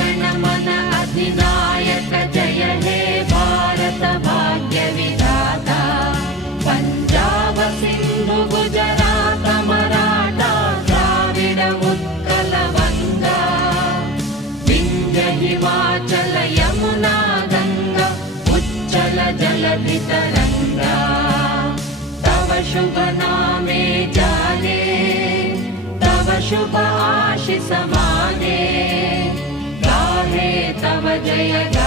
गण मन अधिनायक जय हे भारत भाग्य विधाता पंजाब सिंधु गुजरात मराठा द्राविड उत्कल वंगा विंध्य हिमाचल यमुना गंगा उच्चल जलधि तरंगा तव शुभ नामे जाने तव शुभ आशीष माने गाहे तव जय